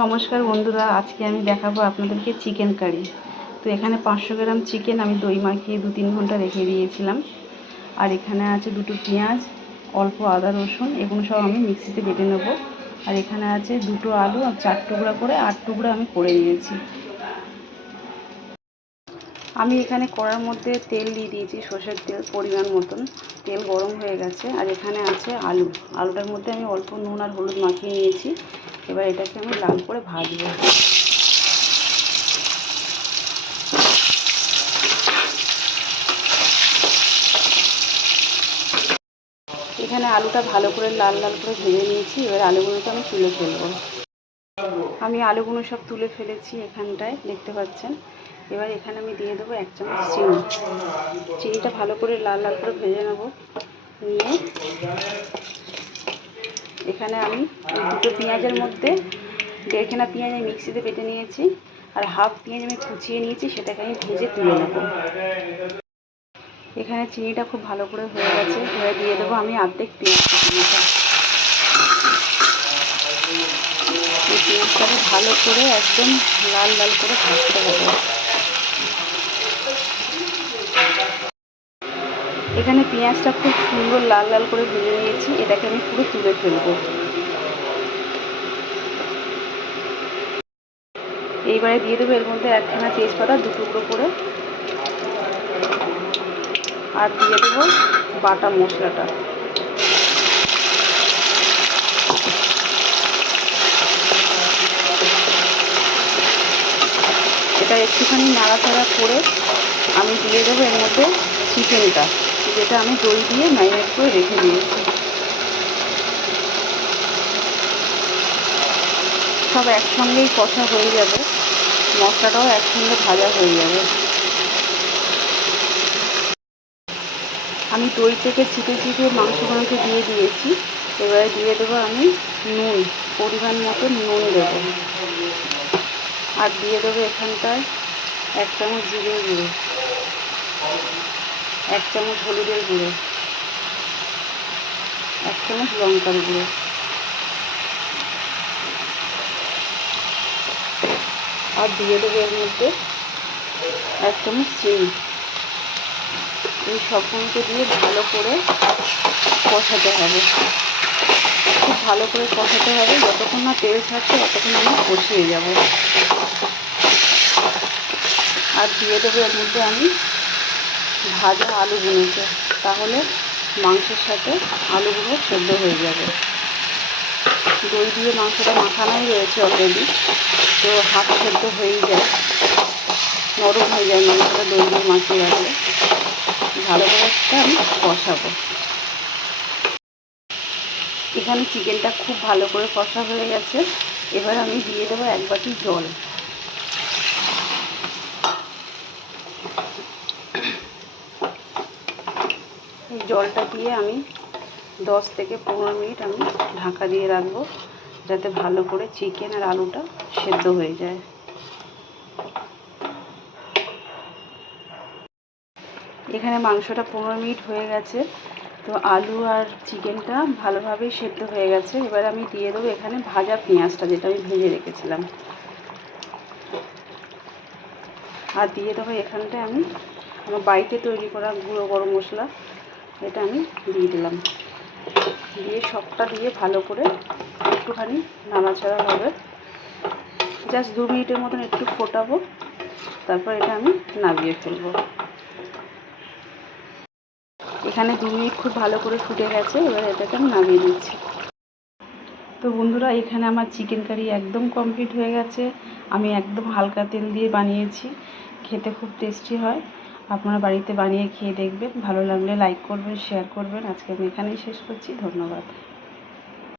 নমস্কার বন্ধুরা, আজকে আমি দেখাবো আপনাদেরকে চিকেন কারি। তো এখানে 500 গ্রাম চিকেন আমি দই মাখিয়ে 2-3 ঘন্টা রেখে দিয়েছিলাম। আর এখানে আছে দুটো পেঁয়াজ, অল্প আদা রসুন, এগুলো সব আমি মিক্সিতে বেটে নেব। আর এখানে আছে দুটো আলু আর 4 টুকরা করে 8 টুকরা আমি করে নিয়েছি। আমি এখানে কড়ার মধ্যে তেল দিয়ে দিয়েছি, সরষের তেল পরিমাণ মতন। তেল গরম হয়ে গেছে। আর এখানে আছে আলুটার মধ্যে আমি অল্প নুন আর হলুদ মাখিয়ে নিয়েছি। এবার এটাকে আমি লাল করে ভাজবো। এখানে আলুটা ভালো করে লাল লাল করে ভেজে নিয়েছি। এবার আলুগুলোকে আমি তুলে ফেলবো। আমি আলুগুলো সব তুলে ফেলেছি, এখানটায় দেখতে পাচ্ছেন। এবার এখানে আমি দিয়ে দেবো 1 চামচ চিনি। চিনিটা ভালো করে লাল লাল করে ভেজে নেব। নিয়ে এখানে আমি দুটো পেঁয়াজের মধ্যে 1.5 পেঁয়াজ আমি মিক্সিতে বেটে নিয়েছি। আর হাফ পেঁয়াজ আমি কুচিয়ে নিয়েছি, সেটাকে আমি ভেজে তুলে নেব। এখানে চিনিটা খুব ভালো করে হয়ে গেছে। এবার দিয়ে দেবো আমি অর্ধেক পেঁয়াজ কুচিটা। এই পেঁয়াজটাকে ভালো করে একদম লাল লাল করে ভাজতে হবে। এখানে পেঁয়াজটা খুব সুন্দর লাল লাল করে ভেজে নিয়েছি। এটাকে আমি পুরো তুলে ফেলবো। এইবারে দিয়ে দেবো এর মধ্যে 1খানা তেজপাতা 2 টুকরো করে। আর দিয়ে দেবো বাটা মশলাটা। এটা একটুখানি নাড়াচাড়া করে আমি দিয়ে দেবো এর মধ্যে চিকেনটা, যেটা আমি দই দিয়ে ম্যারিনেট করে রেখে দিয়েছি। সব একসঙ্গেই কষা হয়ে যাবে, মশলাটাও একসঙ্গে ভাজা হয়ে যাবে। আমি দই থেকে ছিটে ছিটে মাংসগুলোকে দিয়ে দিয়েছি। এবারে দিয়ে দেবো আমি নুন, পরিমাণ মতো নুন দেবো। আর দিয়ে দেবো এখানটায় 1 চামচ জিরের গুঁড়ো, 1 চামচ হলুদের গুঁড়ো, 1 চামচ লঙ্কার গুঁড়ো। আর দিয়ে দেবো এর মধ্যে 1 চামচ চিনি। এই সবগুলোকে দিয়ে ভালো করে কষাতে হবে। খুব ভালো করে কষাতে হবে, যতক্ষণ না তেল ছাড়ছে ততক্ষণ আমি কষিয়ে যাব। আর দিয়ে দেবো এর মধ্যে আমি ভাজা আলুগুলোকে, তাহলে মাংসের সাথে আলুগুলো সেদ্ধ হয়ে যাবে। দই দিয়ে মাংসটা মাখানোই রয়েছে অলরেডি, তো হাফ সেদ্ধ হয়েই যায়, নরম হয়ে যায় মাংসটা দই দিয়ে মাখিয়ে রাখলে। ভালো করে আমি কষাবো। এখানে চিকেনটা খুব ভালো করে কষা হয়ে গেছে। এবার আমি দিয়ে দেবো 1 বাটি জল। এই জলটা দিয়ে আমি 10 থেকে 15 মিনিট আমি ঢাকা দিয়ে রাখবো, যাতে ভালো করে চিকেন আর আলুটা সেদ্ধ হয়ে যায়। এখানে মাংসটা 15 মিনিট হয়ে গেছে। তো আলু আর চিকেনটা ভালোভাবেই সেদ্ধ হয়ে গেছে। এবার আমি দিয়ে দেবো এখানে ভাজা পেঁয়াজটা, যেটা আমি ভেজে রেখেছিলাম। আর দিয়ে দেবো এখানটায় আমি আমার বাড়িতে তৈরি করা গুঁড়ো গরম মশলা, এটা আমি দিয়ে দিলাম। দিয়ে সবটা দিয়ে ভালো করে একটুখানি নাড়াচাড়া হবে। জাস্ট 2 মিনিটের মতন একটু ফোটাবো, তারপর এটা আমি নামিয়ে ফেলবো। এখানে 2 মিনিট খুব ভালো করে ফুটে গেছে। এবার এটাকে আমি নামিয়ে দিচ্ছি। তো বন্ধুরা, এখানে আমার চিকেন কারি একদম কমপ্লিট হয়ে গেছে। আমি একদম হালকা তেল দিয়ে বানিয়েছি, খেতে খুব টেস্টি হয়। আপনারা বাড়িতে বানিয়ে খেয়ে দেখবেন। ভালো লাগলে লাইক করবেন, শেয়ার করবেন। আজকে আমি এখানেই শেষ করছি। ধন্যবাদ।